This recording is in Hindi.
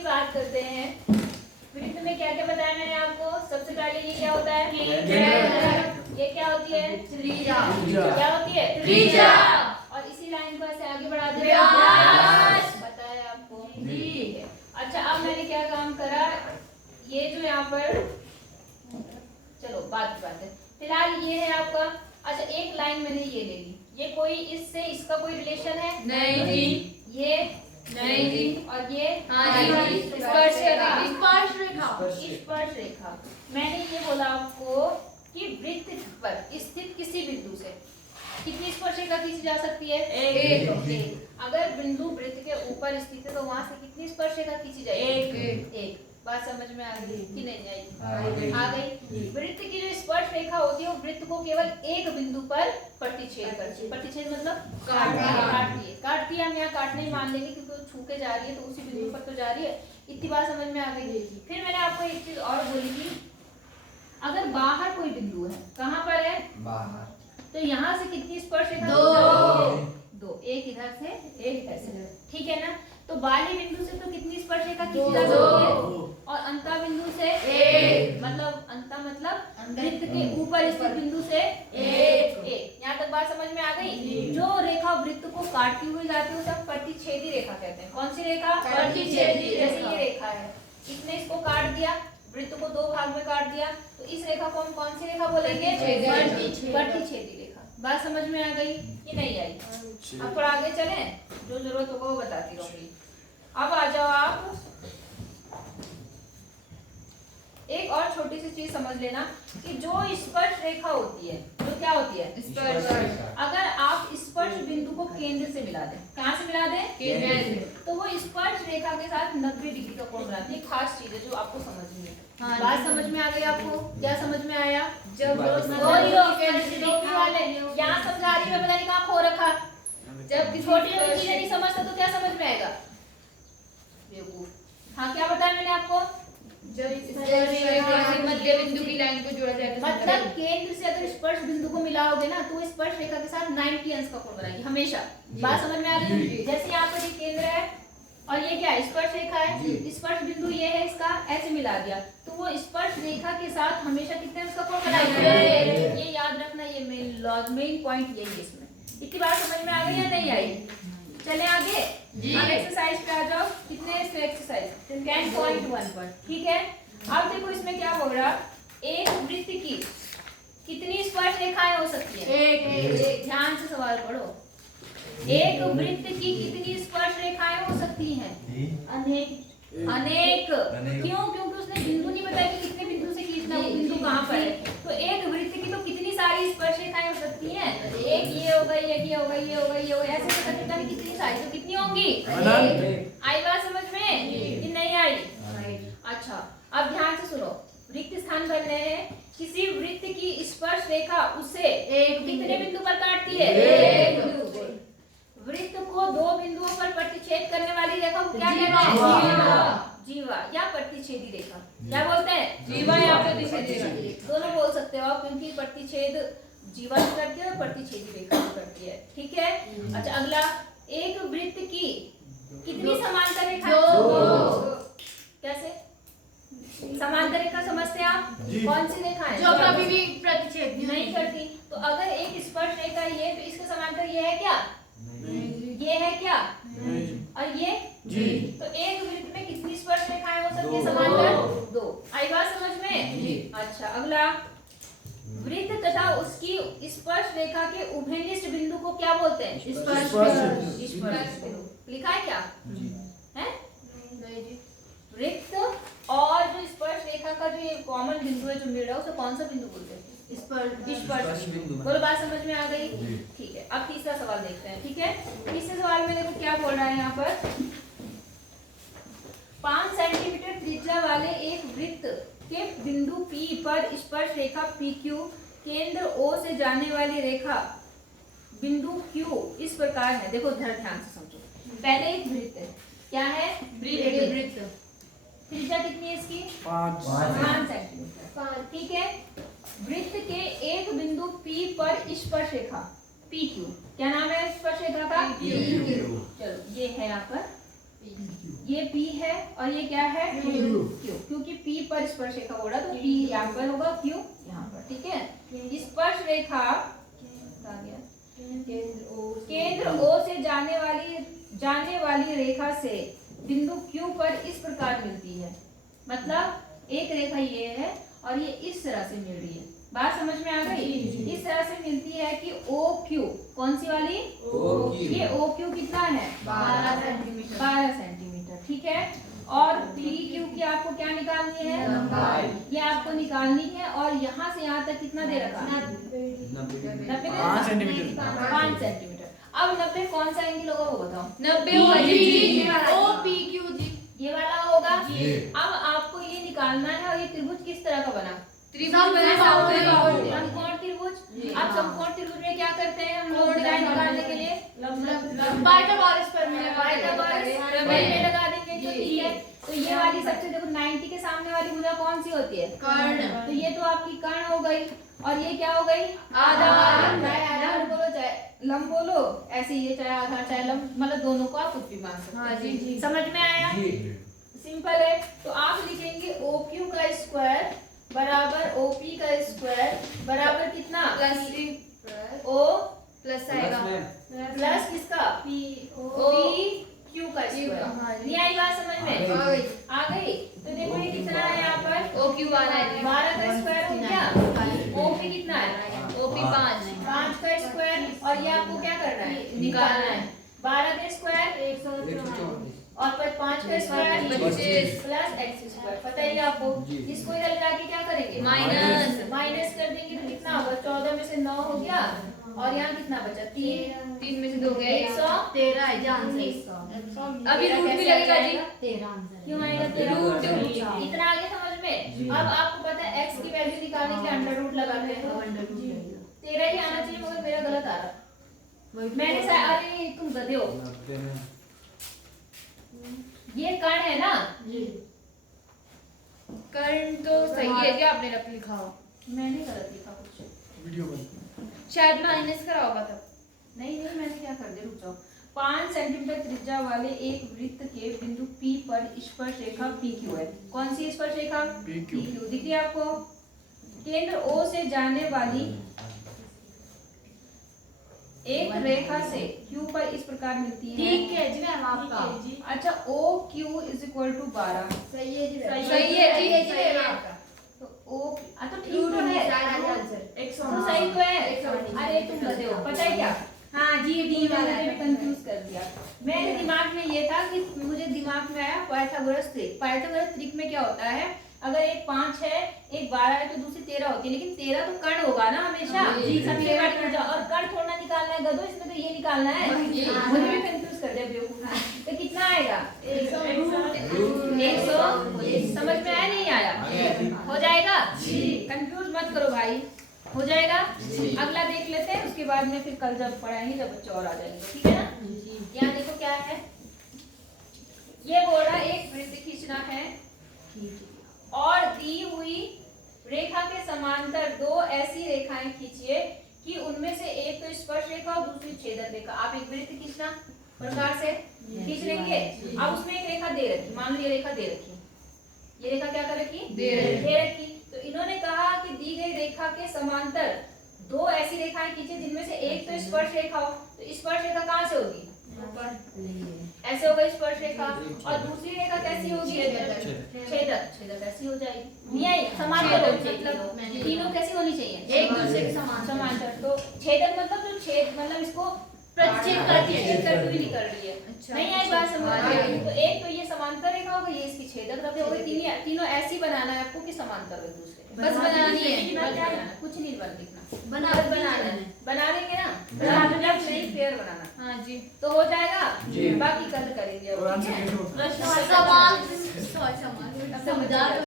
की बात करते हैं। वृत्त में क्या क्या बताया मैंने आपको। सबसे पहले ये क्या होता है, ये क्या होती है, त्रिज्या। क्या होती है, त्रिज्या। और इसी लाइन को ऐसे आगे बढ़ा दे, बताया आपको जी। अच्छा, अब मैंने क्या काम करा, ये जो यहाँ पर, चलो बात की बात है, फिलहाल ये है आपका। अच्छा, एक लाइन मैंने ये ले ली, ये कोई इससे इसका कोई रिलेशन है, नहीं जी, ये नहीं जी, और ये स्पर्श रेखा। मैंने ये बोला आपको कि वृत्त पर स्थित किसी बिंदु से कितनी स्पर्श रेखा खींची जा सकती है, एक। अगर बिंदु वृत्त के ऊपर स्थित है तो वहां से कितनी स्पर्श रेखा खींची जाएगी, एक। बात समझ में आ गई कि नहीं आई, आ गई। वृत्त की जो स्पर्श रेखा होती है वो वृत्त को केवल एक बिंदु पर प्रतिच्छेद करती है। प्रतिच्छेद मतलब काटती है। हम यहाँ काटने ही मान लेंगे क्योंकि छू के जा रही है तो उसी बिंदु पर तो जा रही है। इतनी बात समझ में आ गई। फिर मैंने आपको एक चीज और बोली थी, अगर बाहर कोई बिंदु है, कहाँ पर है, बाहर, तो यहाँ से कितनी स्पर्श रेखा, दो। एक इधर से एक इधर से, ठीक है ना। तो बाह्य बिंदु से तो कितनी स्पर्श रेखा खींची जा सकती है, और अंतः बिंदु से एक। मतलब अंतः मतलब वृत्त के ऊपर स्थित बिंदु से एक। यहाँ तक बात समझ में आ गई। जो रेखा वृत्त को काटती हुई जाती है उसे हम प्रतिच्छेदी रेखा कहते हैं। कौन सी रेखा, प्रतिच्छेदी। जैसे ये रेखा है, इसने इसको काट दिया, वृत्त को दो भाग में काट दिया, तो इस रेखा को हम कौन सी रेखा बोलेंगे, प्रतिच्छेदी रेखा। बात समझ में आ गई कि नहीं आई। अब थोड़ा आगे चले, जो जरूरत होगा वो बताती रहूंगी। अब आ जाओ आप, एक और छोटी सी चीज समझ लेना कि जो स्पर्श रेखा होती है, जो क्या होती है, स्पर्श। अगर आप स्पर्श बिंदु को केंद्र से मिला दें, कहाँ से मिला दें, केंद्र से, तो वो स्पर्श रेखा के साथ 90 डिग्री का कोण बनाती है। खास चीज है जो आपको समझनी है। बात समझ में आ गई आपको, क्या समझ में आया, जब यहाँ समझा रही है, पता नहीं कहाँ खो रखा। जब छोटी चीजें नहीं समझता तो क्या समझ में आएगा, हाँ क्या बताया मैंने आपको, जब मध्य बिंदु की लाइन को जोड़ा जाए, मतलब केंद्र से अगर स्पर्श बिंदु को मिलाओगे ना तो स्पर्श रेखा के साथ 90 अंश का कोण बनाएगी हमेशा। बात समझ में आ गई। जैसे यहाँ पर ये केंद्र है और ये क्या है, स्पर्श रेखा है। स्पर्श बिंदु ये है, इसका ऐसे मिला दिया तो वो स्पर्श रेखा के साथ हमेशा कितने अंश का कोण बनाएगी। ये याद रखना, ये मेन पॉइंट यही है इसमें। इतनी बात समझ में आ गई या नहीं आई। चले आगे, अब एक्सरसाइज पे आ जाओ। कितने एक्सरसाइज 10.1 पर, ठीक है। अब देखो इसमें क्या बोल रहा, एक वृत्त की कितनी स्पर्श रेखाएं हो सकती है, एक। ध्यान से सवाल पढ़ो। एक वृत्त की कितनी स्पर्श रेखाएं हो सकती हैं, अनेक। क्यों, क्योंकि उसने बिंदु नहीं बताया कि कितने बिंदु से खींचना, वो बिंदु कहाँ पर है। तो एक वृत्त की तो कितनी सारी स्पर्श रेखाएं हो सकती हैं, एक ये हो गई, एक ये हो गई, ये हो गई, ये हो गई, ऐसे करके पता नहीं कितनी सारी, तो कितनी होंगी, आई बात समझ में कि नहीं आई। अच्छा, अब ध्यान से सुनो, रिक्त स्थान भर रहे हैं। किसी वृत्त की स्पर्श रेखा उसे कितने बिंदु पर काटती है, एक बिंदु। वृत्त को दो बिंदुओं पर प्रतिच्छेद करने वाली रेखा को क्या कहते हैं, जीवा या प्रतिच्छेदी रेखा। क्या बोलते हैं, जीवा या प्रतिच्छेदी रेखा, दोनों बोल सकते हो आप, क्योंकि प्रतिच्छेद जीवा से करती है और प्रतिच्छेदी रेखा से करती है, ठीक है। अच्छा, अगला, एक वृत्त की कितनी समांतर रेखा, कैसे समांतर रेखा समझते हैं आप, कौन सी रेखा है जो कभी भी प्रतिच्छेद नहीं करती। तो अगर एक स्पर्श रेखा ये, तो इसके समांतर ये है क्या, ये है क्या, और ये जी। तो एक वृत्त में कितनी स्पर्श रेखाएं हो सकती है, समांतर, दो। आई बात समझ में जी। अच्छा, अगला, वृत्त तथा उसकी स्पर्श रेखा के उभयनिष्ठ बिंदु को क्या बोलते हैं, स्पर्श बिंदु। लिखा है क्या है, वृत्त और जो स्पर्श रेखा का जो ये कॉमन बिंदु है जो मिल रहा है उसे कौन सा बिंदु बोलते हैं, स्पर्श बिंदु। बोलो, बात समझ में आ गई, ठीक है। अब तीसरा सवाल देखते हैं, ठीक है। तीसरे सवाल में देखो क्या बोल रहा है यहाँ पर, 5 सेंटीमीटर त्रिज्या वाले एक वृत्त के बिंदु P पर स्पर्श रेखा PQ, केंद्र O से जाने वाली रेखा बिंदु Q इस प्रकार है। देखो ध्यान से समझो, पहले एक वृत्त है, क्या है, वृत्त, त्रिज्या कितनी है इसकी, 5 सेंटीमीटर, ठीक है। वृत्त के एक बिंदु P पर स्पर्श रेखा PQ, क्या नाम है स्पर्श रेखा का, PQ। चलो, ये है यहाँ पर ये P है और ये क्या है Q, क्योंकि P पर स्पर्श रेखा हो रहा तो P यहाँ पर होगा, Q यहाँ पर, ठीक है। स्पर्श रेखा केंद्र O से जाने वाली रेखा से बिंदु Q पर इस प्रकार मिलती है। मतलब एक रेखा ये है और ये इस तरह से मिल रही है। बात समझ में आ गई? इस तरह से मिलती है कि OQ, कौन सी वाली? ये OQ कितना है? 12 सेंटीमीटर, ठीक है। और PQ की आपको क्या निकालनी है? लंबाई। ये आपको निकालनी है और यहाँ से यहाँ तक कितना दे रखा? 5 सेंटीमीटर। अब 90 कौन सा एंगल होगा वो बताओ? 90 OPQ, ये वाला होगा। अब आपको ये निकालना है और ये त्रिभुज किस तरह का बना? समकोण त्रिभुज। अब समकोण त्रिभुज में क्या करते हैं हम लोग डिजाइन निकालने के लिए? पाइथागोरस प्रमेय लगा देंगे जो ठीक है। तो ये वाली सबसे देखो 90 के सामने वाली भुजा कौन सी होती है? कर्ण। तो ये तो आपकी कर्ण हो गई और ये क्या हो गई? आधार। चाहे आधार बोलो चाहे लंब बोलो, ऐसे ये चाहे आधार चाहे लंब, मतलब दोनों को आप कुछ भी मान सकते हैं। जी। समझ में आया? सिंपल है। तो आप लिखेंगे OQ का स्क्वायर बराबर OP का स्क्वायर बराबर कितना? O प्लस आएगा प्लस किसका? PQ का स्क्वायर। नहीं आई बात समझ में? आ गई। तो देखो ये कितना है यहाँ पर? OQ 12 का स्क्वायर हो गया। OP कितना है? OP 5 का स्क्वायर। और ये आपको क्या करना है? निकालना है। 12 का स्क्वायर 124 और 5 का स्क्वायर 25 प्लस x स्क्वायर। पता ही आपको। इसको इधर जाके क्या करेंगे? माइनस कर देंगे तो कितना होगा? 14 में से 9 हो गया और यहाँ कितना बचा? 3 में से 2 गया 113 है। जान से अभी रूट भी लगेगा जी। 13 क्यों आएगा? 13 इतना आगे समझ में? अब आपको पता है x की वैल्यू निकालने के लिए अंडर रूट लगाते हैं। 13 ही आना चाहिए मगर मेरा गलत आ रहा। मैंने अरे तुम गधे हो। ये कर्ण है ना? कर्ण तो सही है क्या? आपने गलत लिखा हो। मैंने गलत लिखा कुछ। वीडियो बंद। शायद माइनस करा होगा तब। नहीं मैंने क्या कर दिया, रुक जाओ। 5 सेंटीमीटर त्रिज्या वाले एक वृत्त के बिंदु P पर स्पर्श रेखा PQ है। कौन सी स्पर्श रेखा? PQ। दिख रही है आपको? केंद्र O से जाने वाली एक रेखा से Q पर इस प्रकार मिलती है। ठीक है जी मैम आपका। अच्छा OQ = 12। सही है जी। सही है जी। तो O तो ठीक तो है। तो सही तो है। अरे तुम गधे हो। पता है क्या? हाँ जी डी वाला है। कंफ्यूज कर दिया। मेरे दिमाग में ये था कि मुझे दिमाग में आया पाइथागोरस ट्रिक। पाइथागोरस ट्रिक में क्या होता है? अगर एक 5 है एक 12 है तो दूसरी 13 होती है, लेकिन 13 तो कर्ण होगा ना हमेशा। सबसे बड़ी और कर्ण थोड़ा निकालना है गधो, इसमें तो ये निकालना है। मुझे भी कंफ्यूज कर दिया बेवकूफ। तो कितना आएगा? 100। समझ में आया नहीं आया? हो जाएगा? कंफ्यूज मत करो भाई, हो जाएगा। अगला देख लेते हैं, उसके बाद में फिर कल जब पढ़ाएंगे जब बच्चे और आ जाएंगे, ठीक है ना। यहाँ देखो क्या है, ये बोला एक वृत्त खींचना है और दी हुई रेखा के समांतर 2 ऐसी रेखाएं खींचिए कि उनमें से एक तो स्पर्श रेखा और दूसरी छेदक रेखा। आप एक वृत्त खींचना प्रकार से खींच लेंगे। अब उसमें एक रेखा दे रखी, मान लो ये रेखा दे रखी, ये रेखा क्या कर रखी? दे रखी। तो इन्होंने कहा कि दी गई रेखा के समांतर 2 ऐसी रेखाएं खींचे जिनमें से एक तो स्पर्श रेखा हो। तो स्पर्श रेखा कहाँ से होगी? ऐसे होगा स्पर्श रेखा। और दूसरी रेखा कैसी होगी? छेदक ऐसी हो जाएगी। नहीं आई? समांतर होनी चाहिए, मतलब तीनों कैसी होनी चाहिए? एक दूसरे के समांतर। तो छेदक मतलब जो छेद मतलब इसको प्रतिच्छेद करती निकल रही है। नहीं आई बात समझ में? तो एक तो ये समांतर रेखा होगा, ये इसकी छेदक रेखा हो गई। तीनों ऐसी बनाना है आपको कि समांतर हो दूसरे। बस बनानी है, कुछ नहीं लिखना। बना देंगे ना, नहीं फेयर बनाना। हाँ जी, तो हो जाएगा। बाकी कल करेंगे।